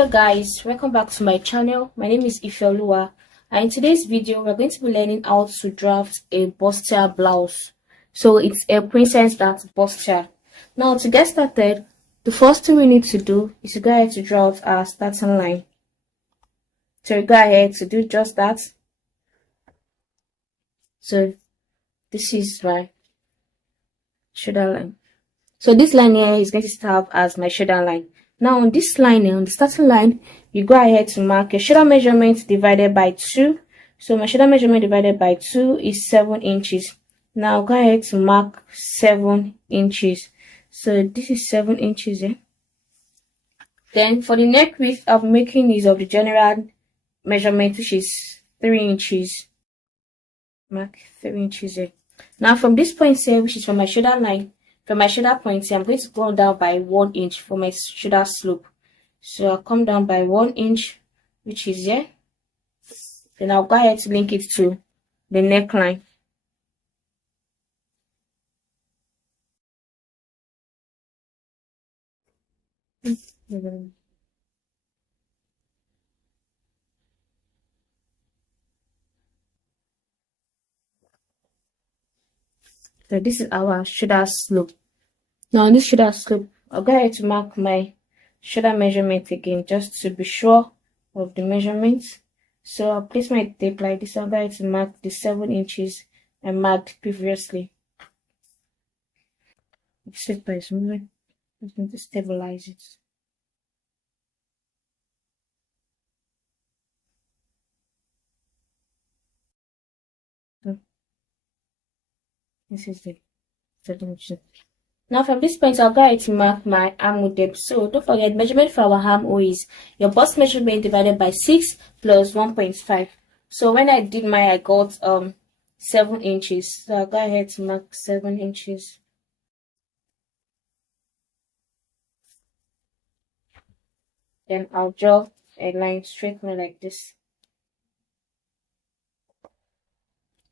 Hello guys, welcome back to my channel. My name is Ifeoluwa, and in today's video we're going to be learning how to draft a bustier blouse. So it's a princess that's bustier. Now to get started, the first thing we need to do is to go ahead to draw out our starting line. So go ahead to do just that. So this is my shoulder line. So this line here is going to serve as my shoulder line. Now on this line, on the starting line, you go ahead to mark your shoulder measurement divided by 2. So my shoulder measurement divided by 2 is 7 inches. Now go ahead to mark 7 inches. So this is 7 inches here. Then for the neck width, I'm making use of the general measurement, which is 3 inches. Mark 3 inches here. Now from this point here, which is from my shoulder line, from my shoulder point here, I'm going to go down by 1 inch for my shoulder slope. So I'll come down by 1 inch, which is here. Then I'll go ahead to link it to the neckline. So this is our shoulder slope. Now on this shoulder slope, I'll go ahead to mark my shoulder measurement again, just to be sure of the measurements. So I'll place my tape like this. I'll go ahead to mark the 7 inches I marked previously. This paper is moving. I'm going to stabilize it. So this is the 7 inches. Now from this point, I'll go ahead to mark my armhole depth. So don't forget, measurement for our armhole is your bust measurement divided by 6 plus 1.5. So when I did mine, I got 7 inches. So I'll go ahead to mark 7 inches. Then I'll draw a line, straight line like this.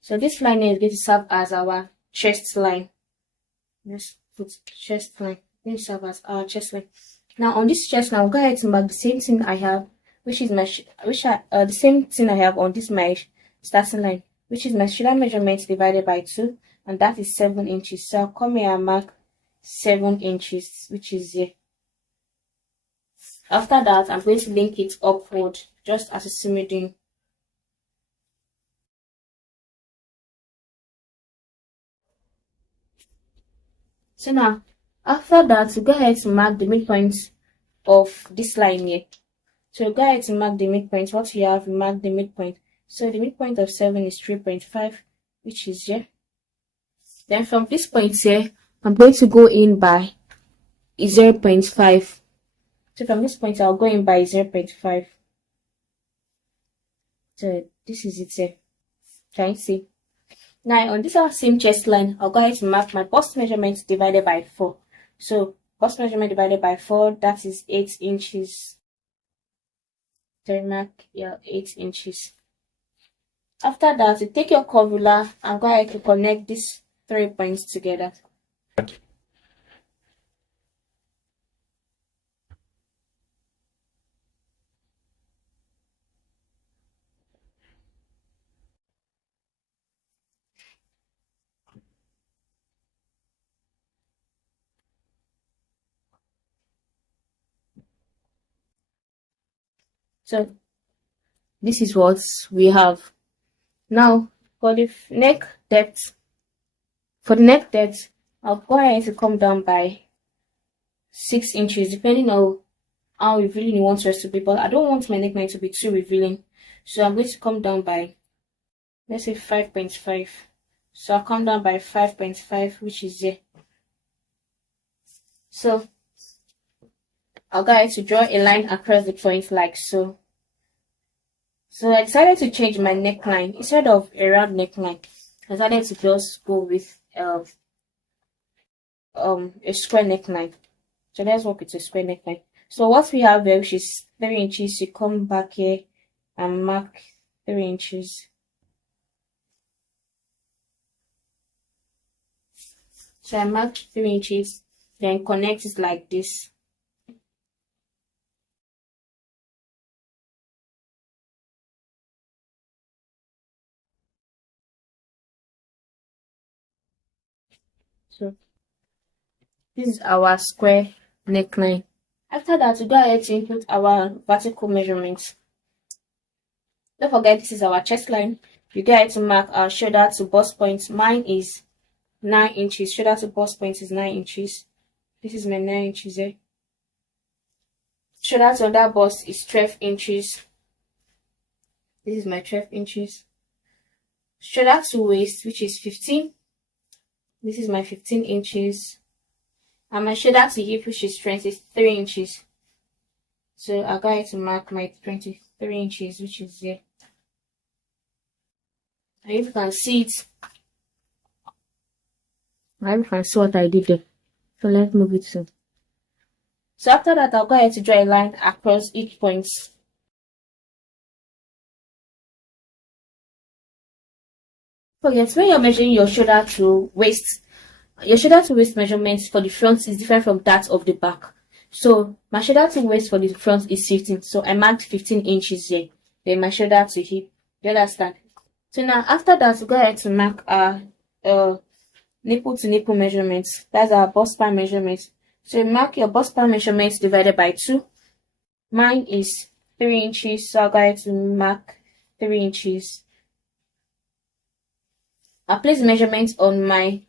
So this line is going to serve as our chest line. Let's put chest line. This serve as our chest line. Now on this chest line, I'll go ahead to mark the same thing I have, which is my the same thing I have on this my starting line, which is my shoulder measurement divided by 2, and that is 7 inches. So I'll come here and mark 7 inches, which is here. After that, I'm going to link it upward, just as a symmetry. So now, after that, you go ahead to mark the midpoint of this line here. So go ahead to mark the midpoint. What you have, you mark the midpoint. So the midpoint of 7 is 3.5, which is here. Then from this point here, I'm going to go in by 0.5. So from this point, I'll go in by 0.5. So this is it here. Can you see? Now on this our same chest line, I'll go ahead to mark my bust measurement divided by 4. So bust measurement divided by 4, that is 8 inches. So mark 8 inches. After that, you take your curve ruler and go ahead to connect these 3 points together. So this is what we have. Now for the neck depth, I'll go ahead to come down by 6 inches, depending on how revealing you want yours to be. But I don't want my neckline to be too revealing, so I'm going to come down by, let's say, 5.5. So I'll come down by 5.5, which is here. So I'll go ahead to draw a line across the point like so. So I decided to change my neckline. Instead of a round neckline, I decided to just go with a square neckline. So let's work with a square neckline. So what we have here, which is 3 inches, you come back here and mark 3 inches. So I marked 3 inches, then connect it like this. So this is our square neckline. After that, we go ahead to input our vertical measurements. Don't forget, this is our chest line. You go ahead to mark our shoulder to bust point. Mine is 9 inches. Shoulder to bust point is 9 inches. This is my 9 inches here. Shoulder to under bust is 12 inches. This is my 12 inches. Shoulder to waist, which is 15. This is my 15 inches. And my shoulder to hip, which is 23 inches. So I go ahead to mark my 23 inches, which is here. And if you can see it, I hope you can see what I did there. So let's move it soon. So after that, I'll go ahead to draw a line across each point. Forget, when you're measuring your shoulder to waist measurements for the front is different from that of the back. So my shoulder to waist for the front is 15. So I marked 15 inches here. Then my shoulder to hip. You understand? So now after that, we go ahead to mark our nipple to nipple measurements. That's our bust span measurements. So you mark your bust span measurements divided by 2. Mine is 3 inches. So I'll go ahead to mark 3 inches. I place measurements on my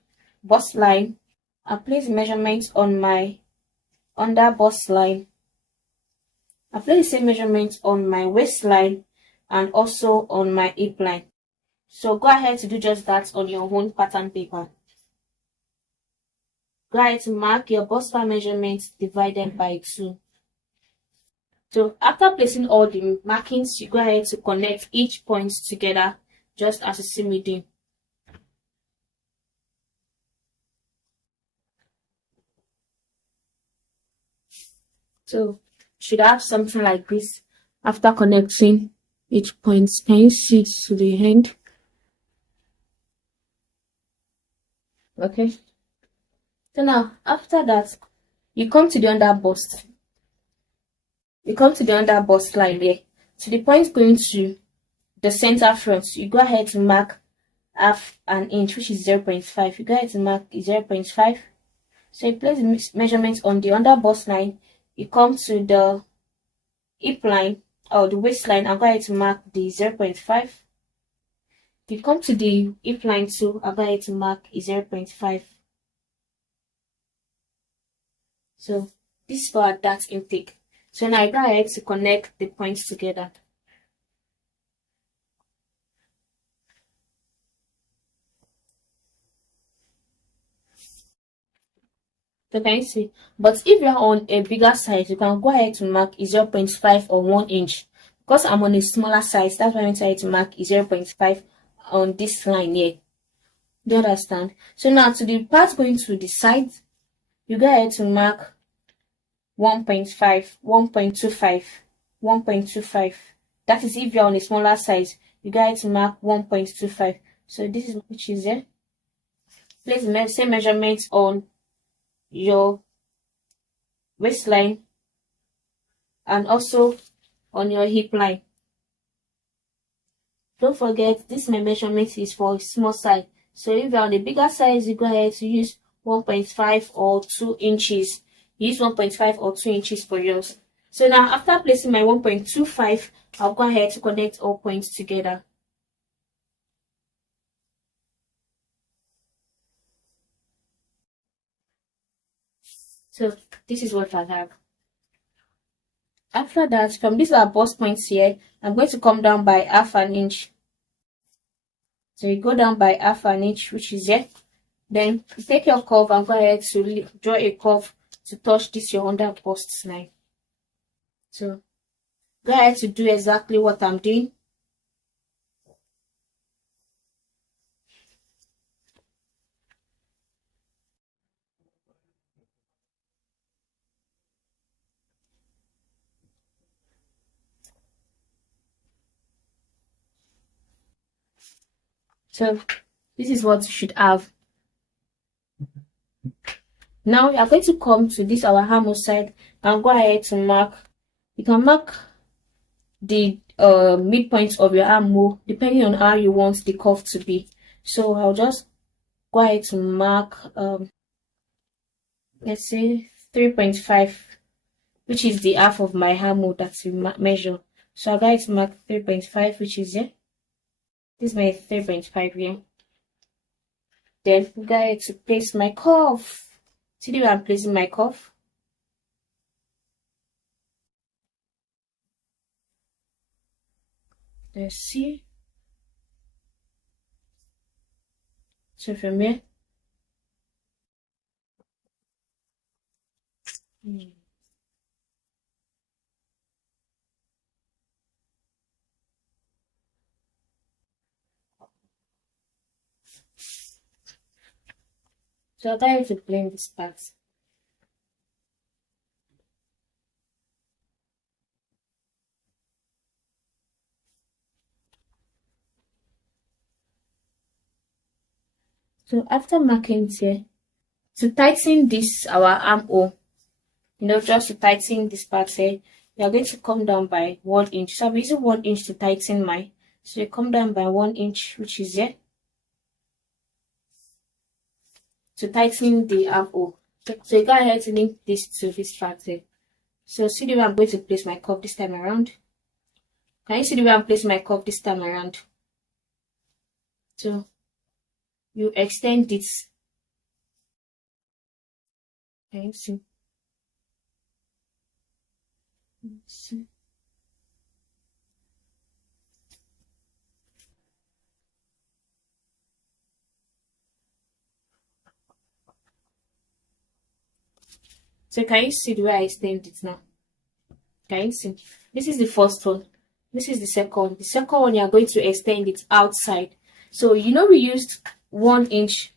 bust line. I place measurements on my under bust line. I place the same measurements on my waistline and also on my hip line. So go ahead to do just that on your own pattern paper. Go ahead to mark your bust span measurements divided by 2. So after placing all the markings, you go ahead to connect each point together just as you see me doing. So should have something like this after connecting each point. Can you see it to the end? Okay. So now after that, you come to the under bust. You come to the under bust line here. To the point going to the center front, you go ahead to mark half an inch, which is 0.5. You go ahead to mark 0.5. So you place the measurements on the under bust line. You come to the hip line or the waistline and go ahead to mark the 0.5. You come to the hip line too, I'll go ahead to mark 0.5. So this is for our dart intake. So now I go ahead to connect the points together. So can you see? But if you're on a bigger size, you can go ahead to mark 0.5 or 1 inch. Because I'm on a smaller size, that's why I'm trying to mark 0.5 on this line here. Do you understand? So now to the part going to the side, you go ahead to mark 1.5, 1.25, 1.25. That is if you're on a smaller size, you go ahead to mark 1.25. So this is which is here. Place the same measurements on your waistline and also on your hip line. Don't forget, this my measurement is for a small size. So if you're on a bigger size, you go ahead to use 1.5 or 2 inches. Use 1.5 or 2 inches for yours. So now after placing my 1.25, I'll go ahead to connect all points together. So this is what I have. After that, from these are bust points here, I'm going to come down by half an inch. So you go down by half an inch, which is here. Then take your curve and go ahead to draw a curve to touch this your under bust line. So go ahead to do exactly what I'm doing. So this is what you should have. Now we are going to come to this our armhole side and go ahead to mark. You can mark the midpoint of your armhole depending on how you want the curve to be. So I'll just go ahead to mark let's say 3.5, which is the half of my armhole that we measure. So I'm going to mark 3.5, which is here. This is my 3.5 here. Then I'm going to place my cuff. See the way I'm placing my cuff? Let's see. So from here. So I'm going to blend this part. So after marking it here, to tighten this our armhole, just to tighten this part here, we are going to come down by 1 inch. So I'm using 1 inch to tighten mine. So you come down by 1 inch, which is here, to tighten the armhole. So you go ahead to link this to this part here. So see the way I'm going to place my cuff this time around. Can you see the way I'm placing my cuff this time around? So you extend it. Can you see? So can you see the way I extend it now? Can you see? This is the first one. This is the second one. The second one, you are going to extend it outside. So we used 1 inch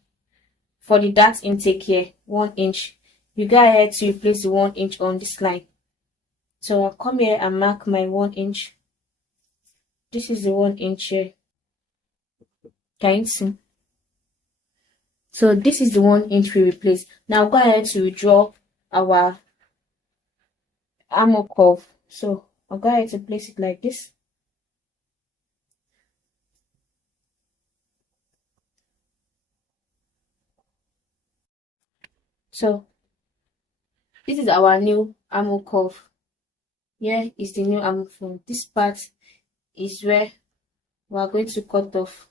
for the dart intake here. 1 inch. You go ahead to place the 1 inch on this line. So I'll come here and mark my 1 inch. This is the 1 inch here. Can you see? So this is the 1 inch we replace. Now go ahead to draw our armhole curve. So I'll go ahead to place it like this. So this is our new armhole curve. Here is the new armhole from this part is where we are going to cut off.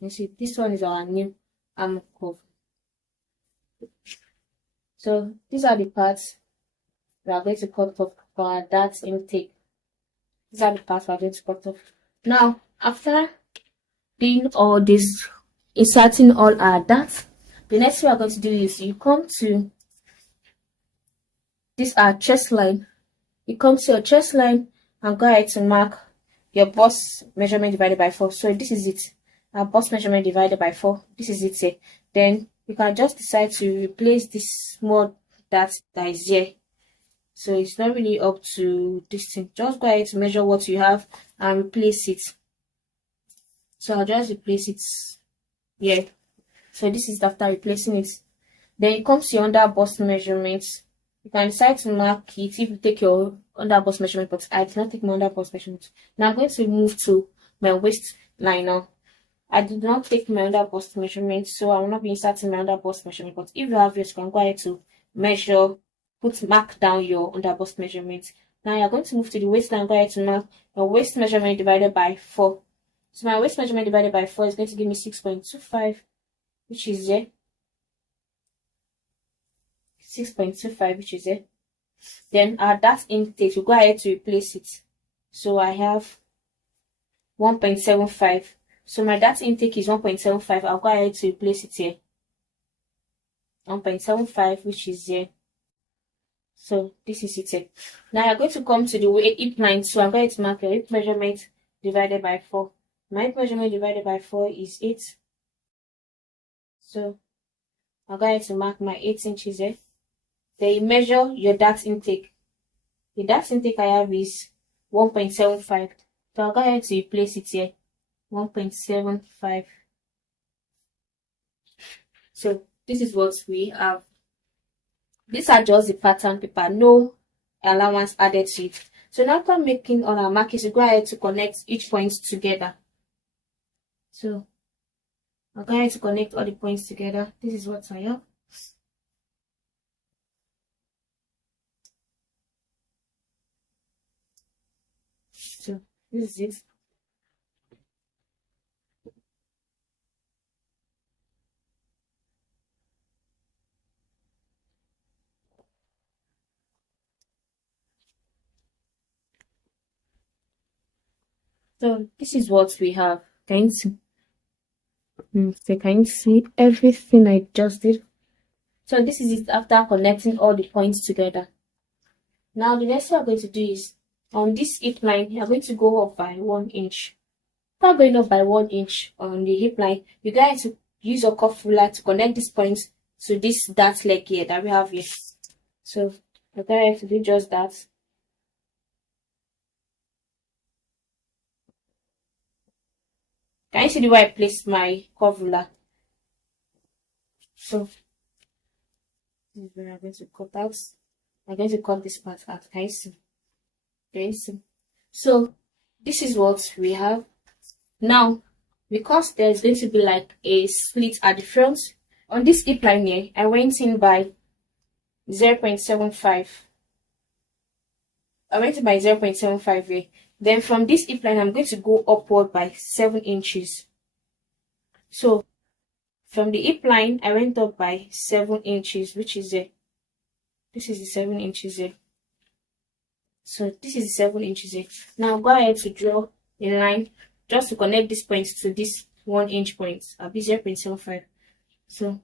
You see, this one is our new armhole curve. So these are the parts we are going to cut off for our dart intake. These are the parts we are going to cut off. Now, after doing all this, inserting all our darts, the next thing we are going to do is you come to this our chest line. You come to your chest line and go ahead to mark your bust measurement divided by 4. So this is it. Our bust measurement divided by 4. This is it here. Then you can just decide to replace this small dart that is here. So it's not really up to this thing. Just go ahead to measure what you have and replace it. So I'll just replace it here. So this is after replacing it. Then it comes to your under bust measurements. You can decide to mark it if you take your under bust measurement, but I did not take my under bust measurement. Now I'm going to move to my waist line now. I did not take my under bust measurement, so I will not be inserting my under bust measurement. But if you have yours, you can go ahead to measure, mark down your under bust measurement. Now you're going to move to the waistline, go ahead to mark your waist measurement divided by 4. So my waist measurement divided by 4 is going to give me 6.25, which is here. 6.25, which is here. Then our dart intake, we go ahead to replace it. So I have 1.75. So my dart intake is 1.75. I'll go ahead to replace it here. 1.75, which is here. So this is it here. Now you're going to come to the hip line. So I'm going to mark your hip measurement divided by 4. My hip measurement divided by 4 is 8. So I'll go ahead to mark my 8 inches here. Then you measure your dart intake. The dart intake I have is 1.75. So I'll go ahead to replace it here. 1.75. So this is what we have. These are just the pattern paper, no allowance added to it. So now after making all our markings, we go ahead to connect each point together. So I'm going to connect all the points together. This is what I have. So this is it. So this is what we have. Can you see? So can you see everything I just did? So this is it after connecting all the points together. Now the next thing we're going to do is on this hip line, you're going to go up by 1 inch. After going up by 1 inch on the hip line, you guys to use your cuff ruler to connect these points to this dart leg here that we have here. So you're going to have to do just that. Can you see the way I placed my cuff ruler? So this is where I'm going to cut out. I'm going to cut this part out. Can you see? Can you see? So this is what we have. Now, because there's going to be like a slit at the front, on this hip line here, I went in by 0.75. I went in by 0.75 here. Then from this hip line, I'm going to go upward by 7 inches. So from the hip line, I went up by 7 inches, which is there. This is the 7 inches here. So this is the 7 inches here. Now go ahead to draw a line just to connect these points to this 1 inch point. I'll be 0.75. So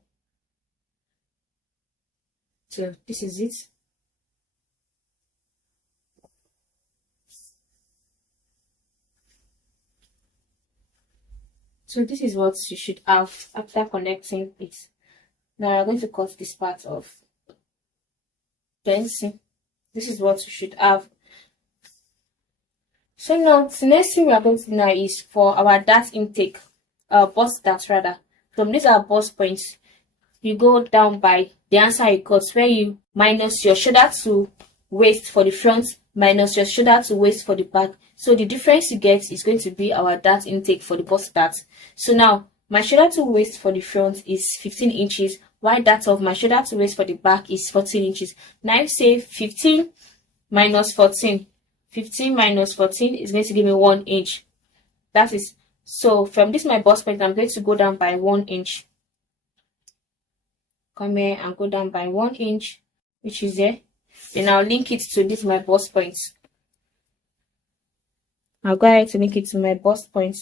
this is it. So this is what you should have after connecting it. Now we're going to cut this part off. Then see, this is what you should have. So now the next thing we are going to do now is for our dart intake, bust dart rather. From these are bust points, you go down by the answer you cut, where you minus your shoulder to waist for the front, minus your shoulder to waist for the back. So the difference you get is going to be our dart intake for the bust dart. So now my shoulder to waist for the front is 15 inches, while that of my shoulder to waist for the back is 14 inches. Now I say 15 minus 14. 15 minus 14 is going to give me 1 inch. That is, so from this my bust point, I'm going to go down by 1 inch. Come here and go down by 1 inch, which is there. Then I'll link it to this my bust point. I'll go ahead to link it to my bust point.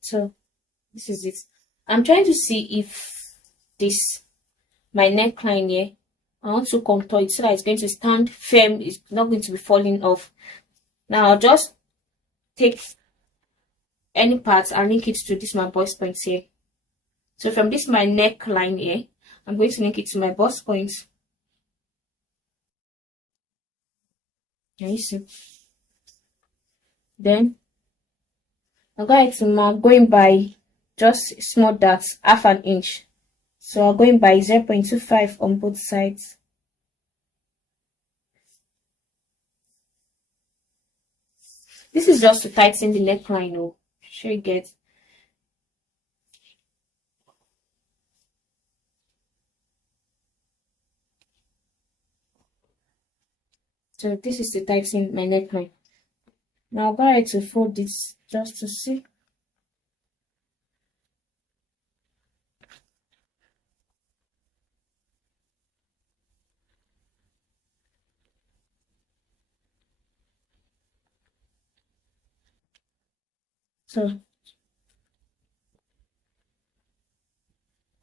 So this is it. I'm trying to see if this my neckline here, I want to contour it so that it's going to stand firm. It's not going to be falling off. Now I'll just take any part and link it to this my bust point here. So from this my neckline here, I'm going to link it to my bust point. Can you see? Then I'll go ahead to mark going by just small dots, half an inch. So I'm going by 0.25 on both sides. This is just to tighten the neckline. Oh, sure you get. So this is to tighten my neckline. Now I'll go ahead to fold this just to see. So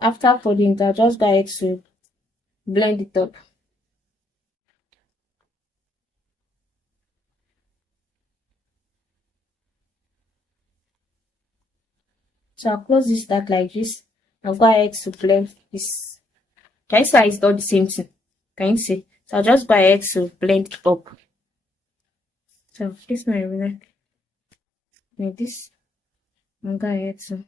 after folding it, I'll just go ahead to blend it up. So I'll close this dart like this. I'll go ahead to blend this. Can you see it's not the same thing? Can you see? So I'll just go ahead to blend it up. So this is my ruler. Like this. I'll go ahead to.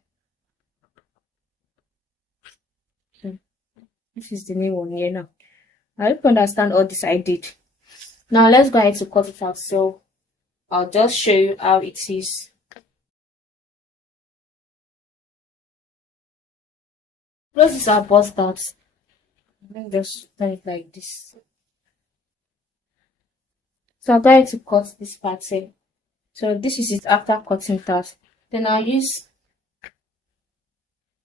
So this is the new one here now. I hope you understand all this I did. Now let's go ahead to cut it out. So I'll just show you how it is. Close this our bust out. Let me just turn it like this. So I'm going to cut this part here. So this is it after cutting it out. Then I'll use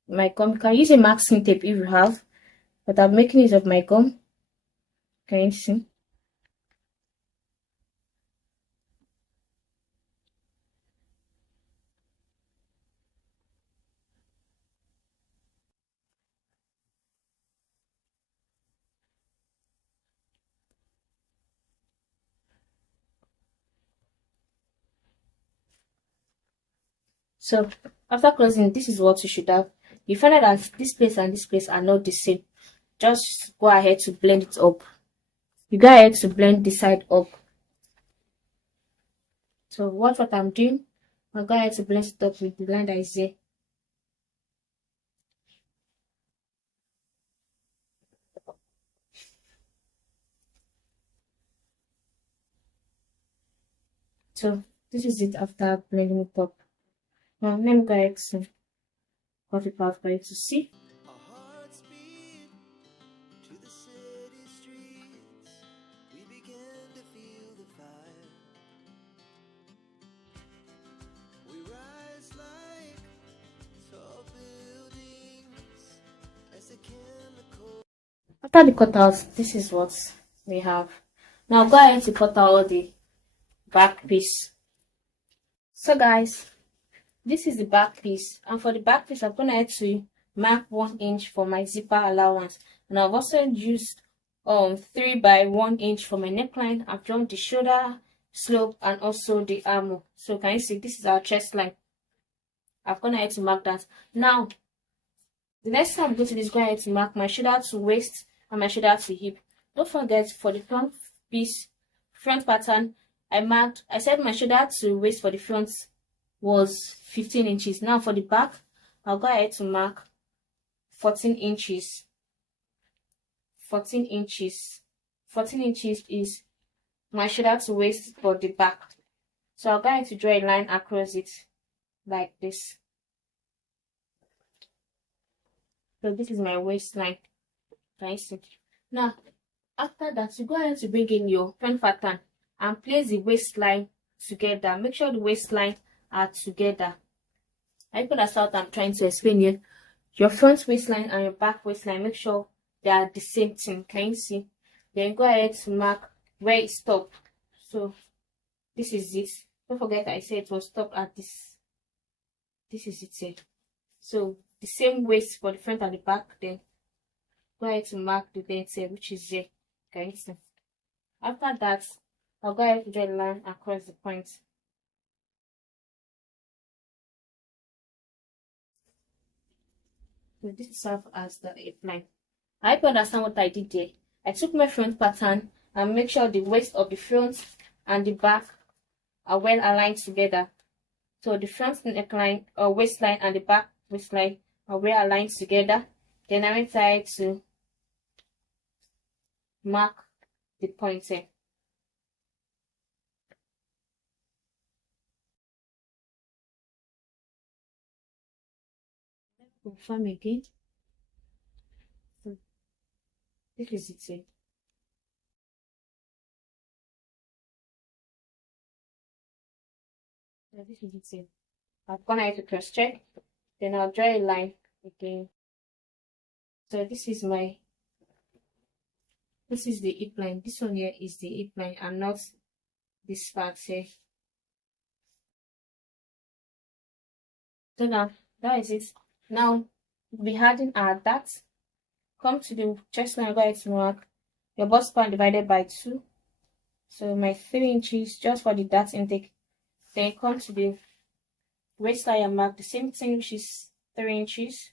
my gum. You can use a masking tape if you have, but I'm making use of my gum. Can you see? So after closing, this is what you should have. You find out that this place and this place are not the same. Just go ahead to blend it up. You go ahead to blend this side up. So what I'm doing, I'll go ahead to blend it up with the line that is here. So this is it after blending it up. Now let me go ahead to cut it out for you to see. After the cutouts, this is what we have. Now go ahead to cut out the back piece. So guys, this is the back piece, and for the back piece, I'm gonna have to mark 1 inch for my zipper allowance, and I've also used 3 by 1 inch for my neckline. I've drawn the shoulder slope and also the armhole. So can you see this is our chest line? I'm gonna have to mark that. Now, the next time I'm going to do is go ahead to mark my shoulder to waist and my shoulder to hip. Don't forget for the front piece, front pattern, I said my shoulder to waist for the front was 15 inches. Now for the back, I'll go ahead to mark 14 inches. 14 inches. 14 inches is my shoulder to waist for the back. So I'll go ahead to draw a line across it like this. So this is my waistline. Can you see? Now, after that, you go ahead to bring in your front pattern and place the waistline together. Make sure the waistline are together. I put that's what I'm trying to explain here. Your front waistline and your back waistline, make sure they are the same thing. Can you see? Then go ahead to mark where it stopped. So this is it. Don't forget I said it was stopped at this. This is it here. So the same waist for the front and the back. Then go ahead to mark the dent here, which is here. Can you see? After that, I'll go ahead to draw a line across the point. So this serves as the outline. I hope you understand what I did there. I took my front pattern and make sure the waist of the front and the back are well aligned together. So the front neckline or waistline and the back waistline are well aligned together. Then I went ahead to mark the point here. Confirm again. So this is it here. So this is it here. I've gone ahead to cross check. Then I'll draw a line again. So this is the hip line. This one here is the hip line and not this part here. So now that is it. Now we'll be adding our dart. Come to the chest line, go ahead to mark your bust span divided by 2. So my 3 inches just for the dart intake. Then come to the waistline and mark the same thing, which is 3 inches.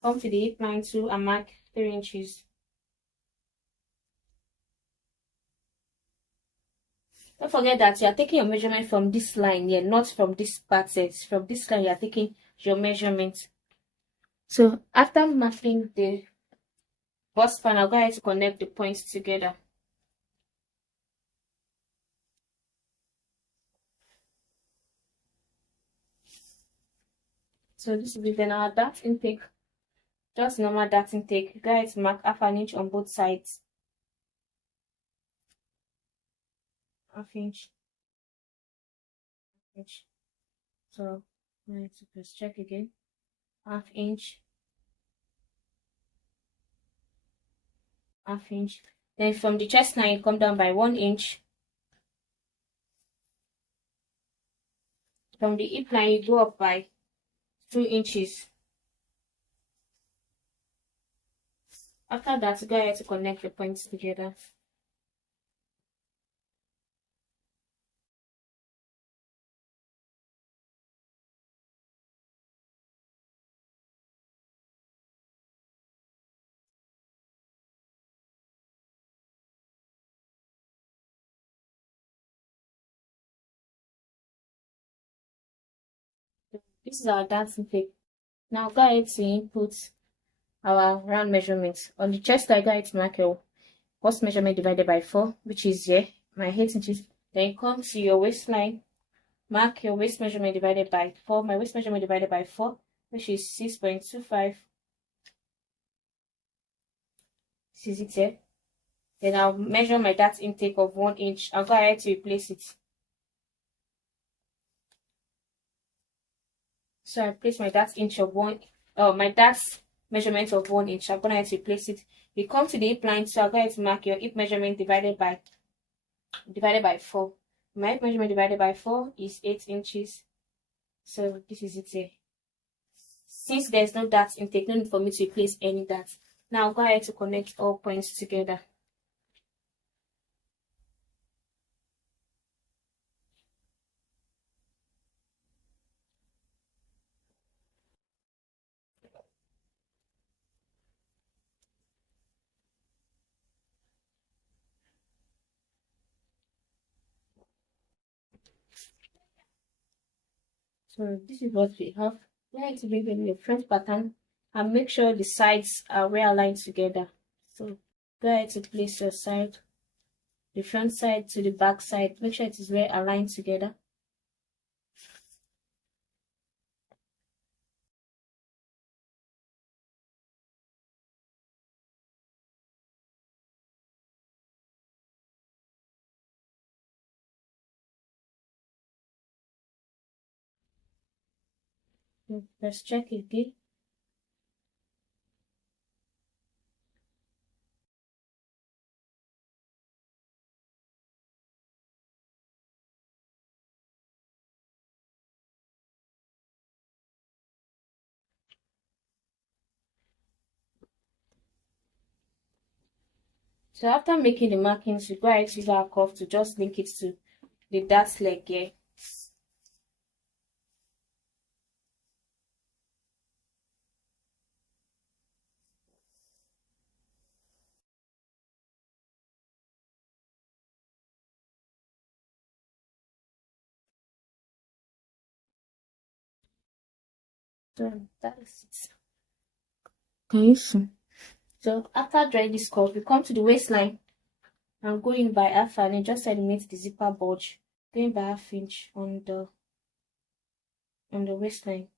Come to the hip line too and mark 3 inches. Don't forget that you are taking your measurement from this line here, not from this part. From this line you are taking your measurement. So after marking the bust pan, I'll go ahead to connect the points together. So this will be then our dart intake. Just normal dart intake. Go ahead to mark half an inch on both sides. Half inch. So I need to press check again. Half inch. Half inch. Then from the chest line, you come down by 1 inch. From the hip line, you go up by 2 inches. After that, go ahead to connect the points together. This is our dart intake. Now go ahead to input our round measurements. On the chest line, go ahead to mark your first measurement divided by 4, which is here, my 8 inches. Then come to your waistline, mark your waist measurement divided by 4, my waist measurement divided by 4, which is 6.25. This is it here. Then I'll measure my dart intake of 1 inch. I'll go ahead to replace it. So I place my dart inch of my dart measurement of 1 inch. I'm gonna have to replace it. You come to the hip line, so I'll go ahead to mark your hip measurement divided by 4. My hip measurement divided by 4 is 8 inches. So this is it here. Since there's no dart intake, no need for me to replace any dart. Now I'll go ahead to connect all points together. So this is what we have. We like to bring in the front pattern and make sure the sides are well aligned together. So go ahead to place your side, the front side to the back side. Make sure it is well aligned together. Let's check it again. So after making the markings, we go ahead to use our cuff to just link it to the dart leg here. So that is it. Can you see? So after drying this cuff, we come to the waistline and going by half an inch, just eliminate the zipper bulge. Going by half inch on the waistline.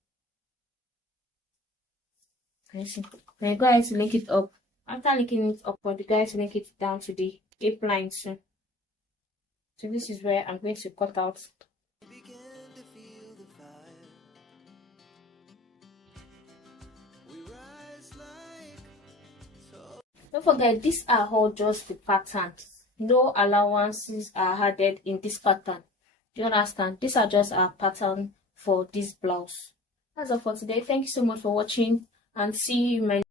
Can you see? Then you go ahead to link it up. After linking it up, you go ahead to link it down to the hip line too. So this is where I'm going to cut out. Don't forget, these are all just the pattern. No allowances are added in this pattern. Do you understand? These are just our pattern for this blouse. That's all for today. Thank you so much for watching, and see you in my